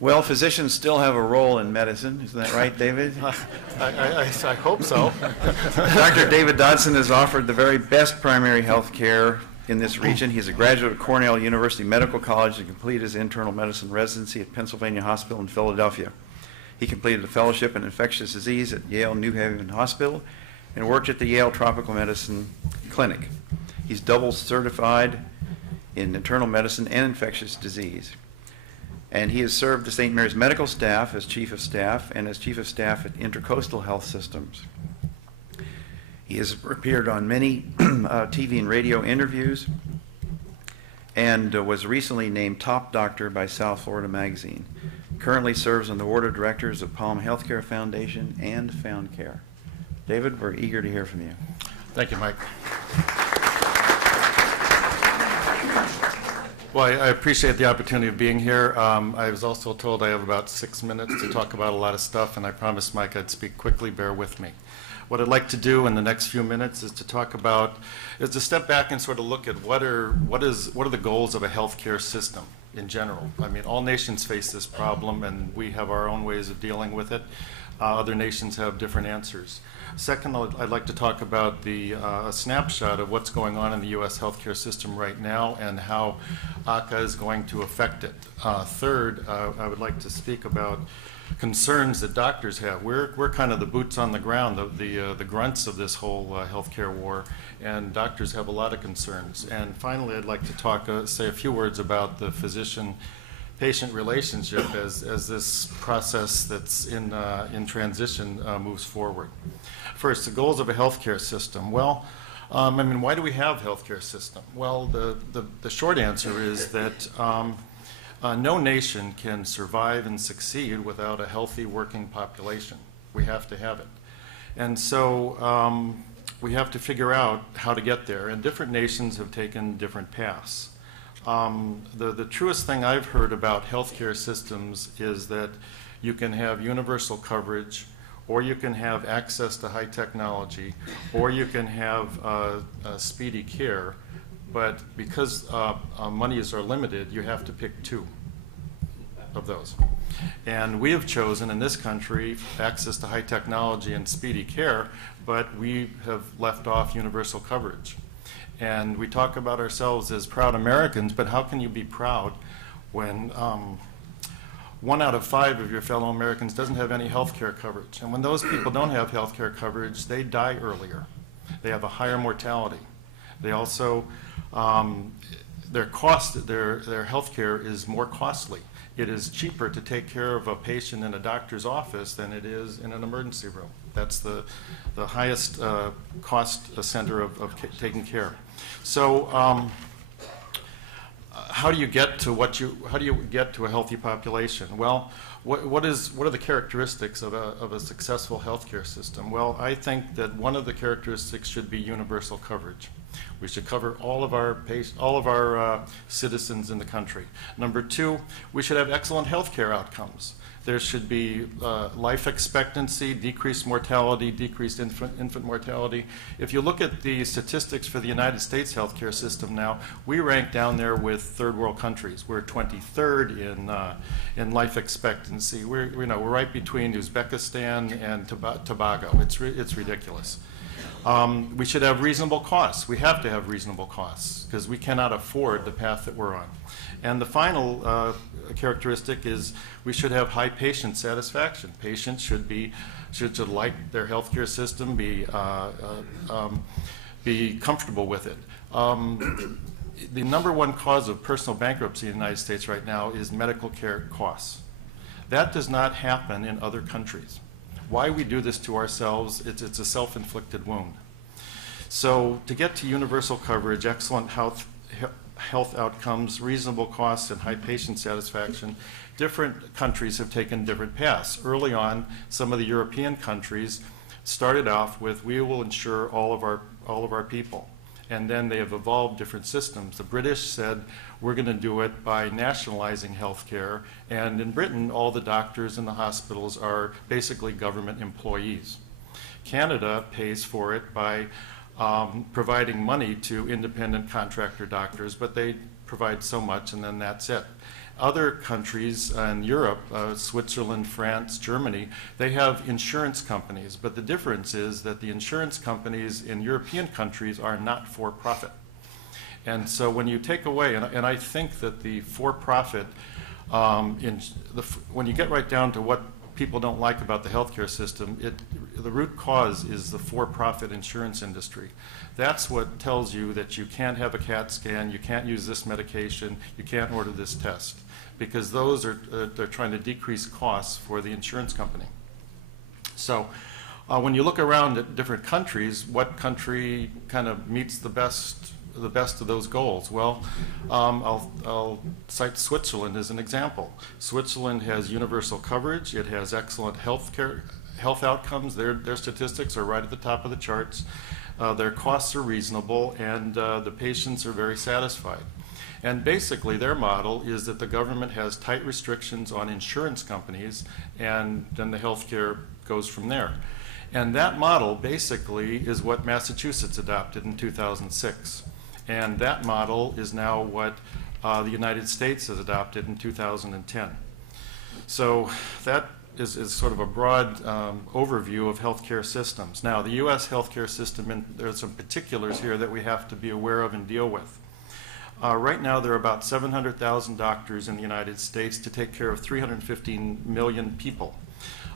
Well, physicians still have a role in medicine. Isn't that right, David? I hope so. Dr. David Dodson has offered the very best primary health care in this region. He's a graduate of Cornell University Medical College and completed his internal medicine residency at Pennsylvania Hospital in Philadelphia. He completed a fellowship in infectious disease at Yale New Haven Hospital and worked at the Yale Tropical Medicine Clinic. He's double certified in internal medicine and infectious disease. And he has served the St. Mary's medical staff as chief of staff and as chief of staff at Intercoastal Health Systems. He has appeared on many TV and radio interviews and was recently named top doctor by South Florida Magazine. Currently serves on the board of directors of Palm Healthcare Foundation and FoundCare. David, we're eager to hear from you. Thank you, Mike. Well, I appreciate the opportunity of being here. I was also told I have about 6 minutes to talk about a lot of stuff, and I promised Mike I'd speak quickly. Bear with me. What I'd like to do in the next few minutes is to step back and sort of look at what are the goals of a healthcare system in general. I mean, all nations face this problem, and we have our own ways of dealing with it. Other nations have different answers. Second, I'd like to talk about a snapshot of what's going on in the U.S. healthcare system right now and how ACA is going to affect it. Third, I would like to speak about concerns that doctors have. We're kind of the boots on the ground, the grunts of this whole healthcare war, and doctors have a lot of concerns. And finally, I'd like to say a few words about the physician-patient relationship as this process that's in transition moves forward. First, the goals of a healthcare system. Well, I mean, why do we have healthcare system? Well, the short answer is that no nation can survive and succeed without a healthy working population. We have to have it. And so we have to figure out how to get there. And different nations have taken different paths. The truest thing I've heard about healthcare systems is that you can have universal coverage, or you can have access to high technology, or you can have speedy care. But because monies are limited, you have to pick two of those. And we have chosen in this country access to high technology and speedy care, but we have left off universal coverage. And we talk about ourselves as proud Americans, but how can you be proud when 1 out of 5 of your fellow Americans doesn't have any health care coverage? And when those people don't have health care coverage, they die earlier. They have a higher mortality. They also, their health care is more costly. It is cheaper to take care of a patient in a doctor's office than it is in an emergency room. That's the highest cost center of taking care. So how do you get to a healthy population? Well, what are the characteristics of a successful healthcare system? Well, I think that one of the characteristics should be universal coverage. We should cover all of our citizens in the country. Number 2, we should have excellent health care outcomes. There should be life expectancy, decreased mortality, decreased infant mortality. If you look at the statistics for the United States healthcare system now, we rank down there with third world countries. We're 23rd in life expectancy. We're right between Uzbekistan and Tobago. It's ridiculous. We should have reasonable costs. We have to have reasonable costs because we cannot afford the path that we're on. And the final characteristic is we should have high patient satisfaction. Patients should like their healthcare system, be comfortable with it. The number one cause of personal bankruptcy in the United States right now is medical care costs. That does not happen in other countries. Why we do this to ourselves, it's a self-inflicted wound. So to get to universal coverage, excellent health outcomes, reasonable costs, and high patient satisfaction, different countries have taken different paths. Early on, some of the European countries started off with, we will insure all of our people. And then they have evolved different systems. The British said, we're going to do it by nationalizing health care. And in Britain, all the doctors in the hospitals are basically government employees. Canada pays for it by providing money to independent contractor doctors, but they provide so much, and then that's it. Other countries in Europe, Switzerland, France, Germany, they have insurance companies, but the difference is that the insurance companies in European countries are not for profit. And so when you take away, and I think that the for-profit, when you get right down to what people don't like about the healthcare system, the root cause is the for-profit insurance industry. That's what tells you that you can't have a CAT scan, you can't use this medication, you can't order this test, because those are they're trying to decrease costs for the insurance company. So when you look around at different countries, what country kind of meets the best of those goals? Well, I'll cite Switzerland as an example. Switzerland has universal coverage. It has excellent health outcomes. Their statistics are right at the top of the charts. Their costs are reasonable, and the patients are very satisfied. And basically, their model is that the government has tight restrictions on insurance companies, and then the healthcare goes from there. And that model basically is what Massachusetts adopted in 2006. And that model is now what the United States has adopted in 2010. So that is sort of a broad overview of healthcare systems. Now, the U.S. healthcare system, and there are some particulars here that we have to be aware of and deal with. Right now, there are about 700,000 doctors in the United States to take care of 315 million people.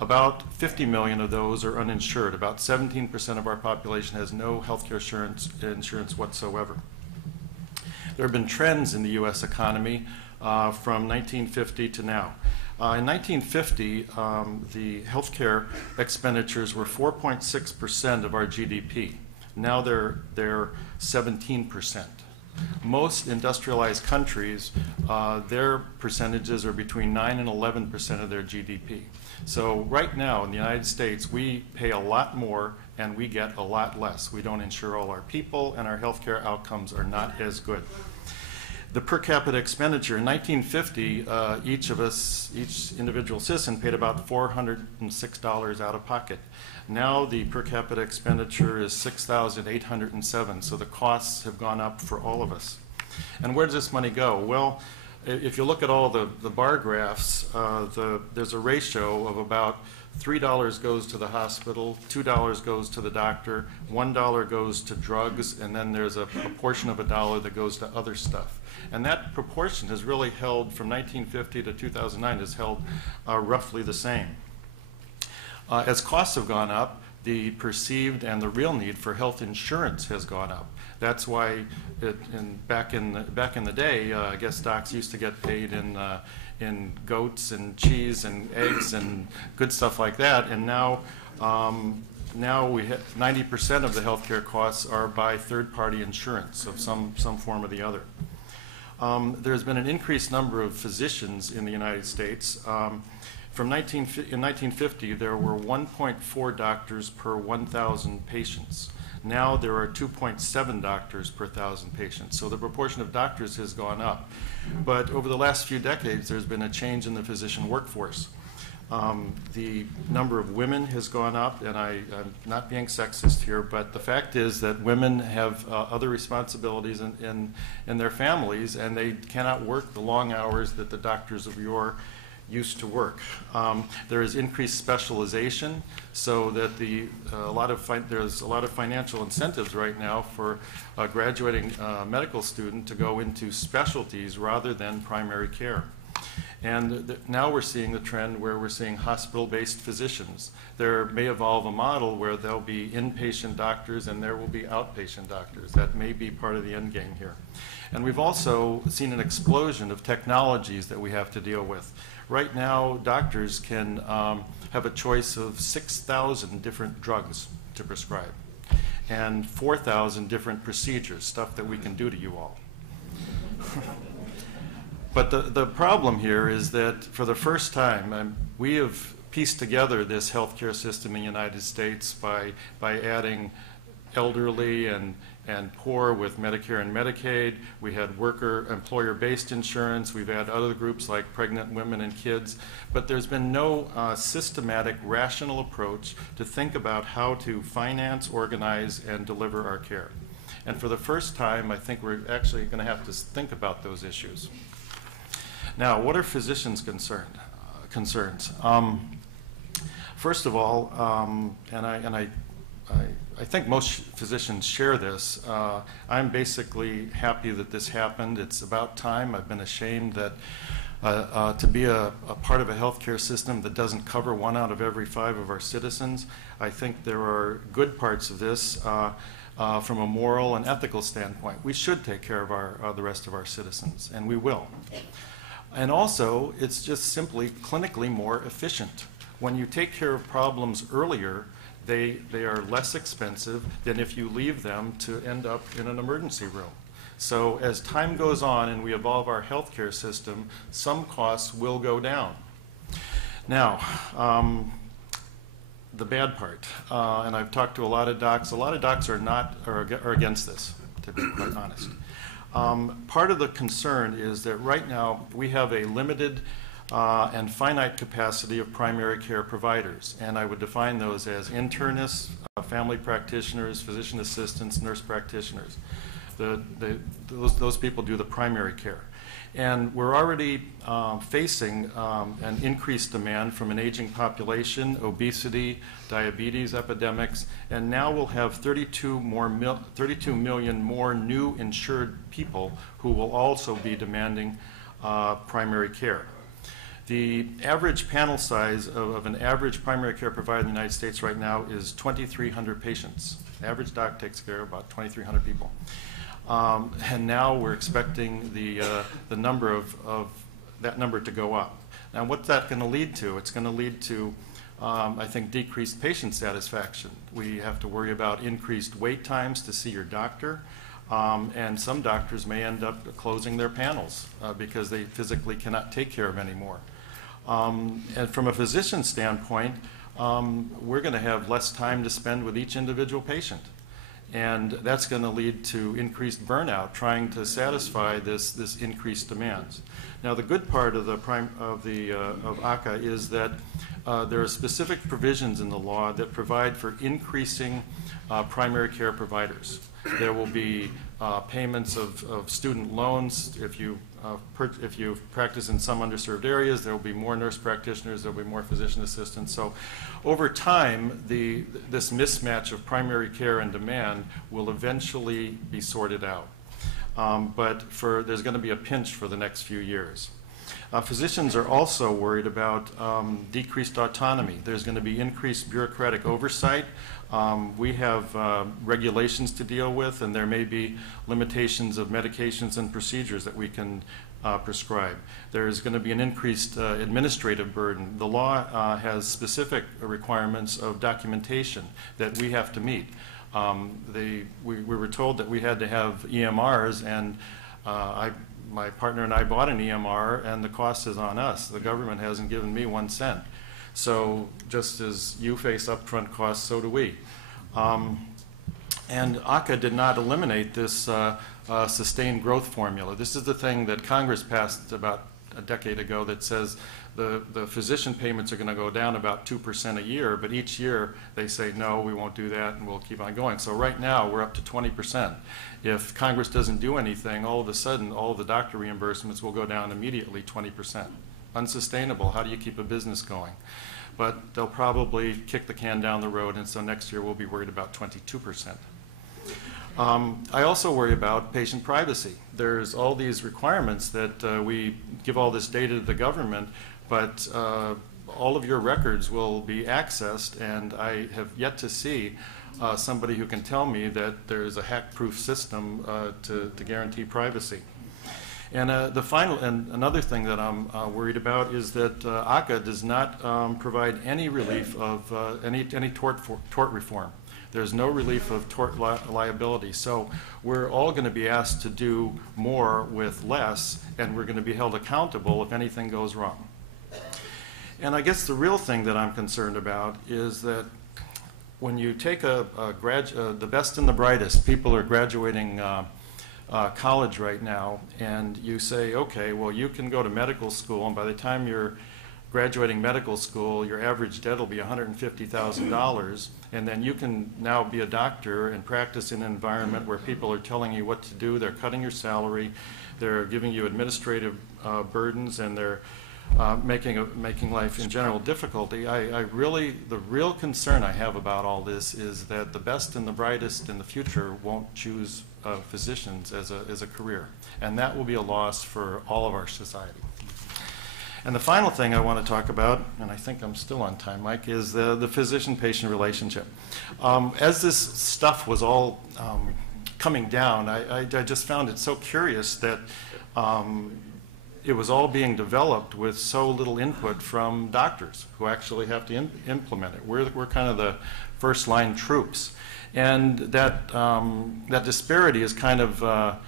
About 50 million of those are uninsured. About 17% of our population has no healthcare insurance whatsoever. There have been trends in the U.S. economy from 1950 to now. In 1950, the healthcare expenditures were 4.6% of our GDP. Now they're 17%. Most industrialized countries, their percentages are between 9 and 11% of their GDP. So right now in the United States, we pay a lot more and we get a lot less. We don't insure all our people, and our healthcare outcomes are not as good. The per capita expenditure in 1950, each individual citizen paid about $406 out of pocket. Now the per capita expenditure is $6,807, so the costs have gone up for all of us. And where does this money go? Well, if you look at all the bar graphs, there's a ratio of about $3 goes to the hospital, $2 goes to the doctor, $1 goes to drugs, and then there's a portion of $1 that goes to other stuff. And that proportion has really held, from 1950 to 2009, has held roughly the same. As costs have gone up, the perceived and the real need for health insurance has gone up. That's why back in the day, I guess docs used to get paid in goats and cheese and eggs and good stuff like that, and now we have 90% of the healthcare costs are by third-party insurance of some form or the other. There's been an increased number of physicians in the United States. In 1950, there were 1.4 doctors per 1,000 patients. Now there are 2.7 doctors per 1,000 patients. So the proportion of doctors has gone up. But over the last few decades, there's been a change in the physician workforce. The number of women has gone up, and I'm not being sexist here, but the fact is that women have other responsibilities in their families, and they cannot work the long hours that the doctors of yore used to work. There is increased specialization, so that there's a lot of financial incentives right now for a graduating medical student to go into specialties rather than primary care. And now we're seeing the trend where we're seeing hospital-based physicians. There may evolve a model where there'll be inpatient doctors and there will be outpatient doctors. That may be part of the end game here. And we've also seen an explosion of technologies that we have to deal with. Right now, doctors can have a choice of 6,000 different drugs to prescribe and 4,000 different procedures, stuff that we can do to you all. But the problem here is that for the first time, we have pieced together this healthcare system in the United States by adding elderly and poor with Medicare and Medicaid. We had employer-based insurance. We've had other groups like pregnant women and kids. But there's been no systematic, rational approach to think about how to finance, organize, and deliver our care. And for the first time, I think we're actually going to have to think about those issues. Now, what are physicians' concerns? First of all, I think most physicians share this. I'm basically happy that this happened. It's about time. I've been ashamed that to be a part of a healthcare system that doesn't cover 1 out of every 5 of our citizens. I think there are good parts of this from a moral and ethical standpoint. We should take care of the rest of our citizens, and we will. And also, it's just simply clinically more efficient. When you take care of problems earlier, they are less expensive than if you leave them to end up in an emergency room. So as time goes on and we evolve our healthcare system, some costs will go down. Now, the bad part, and I've talked to a lot of docs are against this, to be quite honest. Part of the concern is that right now we have a limited and finite capacity of primary care providers, and I would define those as internists, family practitioners, physician assistants, nurse practitioners. Those people do the primary care. And we're already facing an increased demand from an aging population, obesity, diabetes epidemics, and now we'll have 32 million more new insured people who will also be demanding primary care. The average panel size of an average primary care provider in the United States right now is 2,300 patients. The average doc takes care of about 2,300 people. And now we're expecting the number of that number to go up. Now, what's that going to lead to? It's going to lead to, I think, decreased patient satisfaction. We have to worry about increased wait times to see your doctor, and some doctors may end up closing their panels because they physically cannot take care of anymore. And from a physician standpoint, we're going to have less time to spend with each individual patient. And that's going to lead to increased burnout trying to satisfy this increased demands. Now, the good part of ACA is that there are specific provisions in the law that provide for increasing primary care providers. There will be payments of student loans. If you practice in some underserved areas, there will be more nurse practitioners, there will be more physician assistants. So over time, this mismatch of primary care and demand will eventually be sorted out. But there's going to be a pinch for the next few years. Physicians are also worried about decreased autonomy. There's going to be increased bureaucratic oversight. We have regulations to deal with, and there may be limitations of medications and procedures that we can prescribe. There's going to be an increased administrative burden. The law has specific requirements of documentation that we have to meet. We were told that we had to have EMRs, and my partner and I bought an EMR, and the cost is on us. The government hasn't given me 1 cent. So just as you face upfront costs, so do we. And ACA did not eliminate this sustained growth formula. This is the thing that Congress passed about a decade ago that says the physician payments are going to go down about 2% a year, but each year they say, no, we won't do that, and we'll keep on going. So right now, we're up to 20%. If Congress doesn't do anything, all of a sudden, all of the doctor reimbursements will go down immediately 20%. Unsustainable. How do you keep a business going? But they'll probably kick the can down the road, and so next year we'll be worried about 22%. I also worry about patient privacy. There's all these requirements that we give all this data to the government, but all of your records will be accessed, and I have yet to see somebody who can tell me that there's a hack-proof system to guarantee privacy. And another thing that I'm worried about is that ACA does not provide any relief of any tort reform. There's no relief of tort liability. So we're all going to be asked to do more with less, and we're going to be held accountable if anything goes wrong. And I guess the real thing that I'm concerned about is that when you take the best and the brightest, people are graduating college right now, and you say, okay, well, you can go to medical school, and by the time you're graduating medical school, your average debt will be $150,000, and then you can now be a doctor and practice in an environment where people are telling you what to do, they're cutting your salary, they're giving you administrative burdens, and they're making life in general difficulty. The real concern I have about all this is that the best and the brightest in the future won't choose physicians as a career, and that will be a loss for all of our society. And the final thing I want to talk about, and I think I'm still on time, Mike, is the physician-patient relationship. As this stuff was all coming down, I just found it so curious that it was all being developed with so little input from doctors who actually have to implement it. We're kind of the first-line troops. And that disparity is kind of,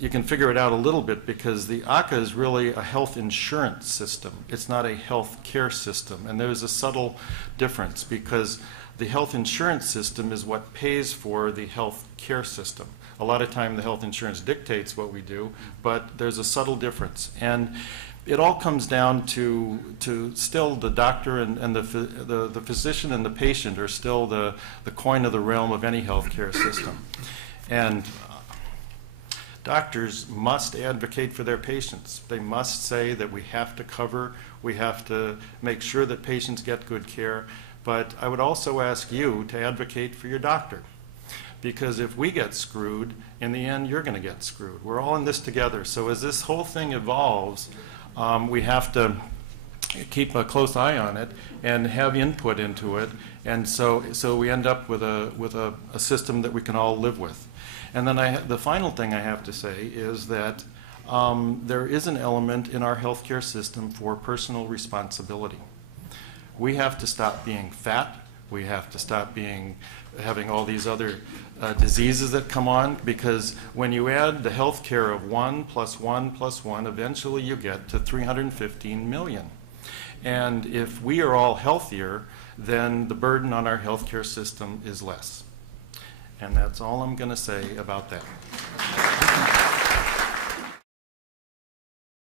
you can figure it out a little bit because the ACA is really a health insurance system. It's not a health care system. And there's a subtle difference because the health insurance system is what pays for the health care system. A lot of time the health insurance dictates what we do, but there's a subtle difference. And it all comes down to still the doctor and the physician and the patient are still the coin of the realm of any healthcare system. And doctors must advocate for their patients. They must say that we have to cover, we have to make sure that patients get good care. But I would also ask you to advocate for your doctor. Because if we get screwed, in the end, you're going to get screwed. We're all in this together. So as this whole thing evolves, we have to keep a close eye on it and have input into it. And so we end up with a system that we can all live with. And then the final thing I have to say is that there is an element in our healthcare system for personal responsibility. We have to stop being fat. We have to stop having all these other diseases that come on, because when you add the health care of 1 plus 1 plus 1, eventually you get to 315 million. And if we are all healthier, then the burden on our health care system is less. And that's all I'm going to say about that.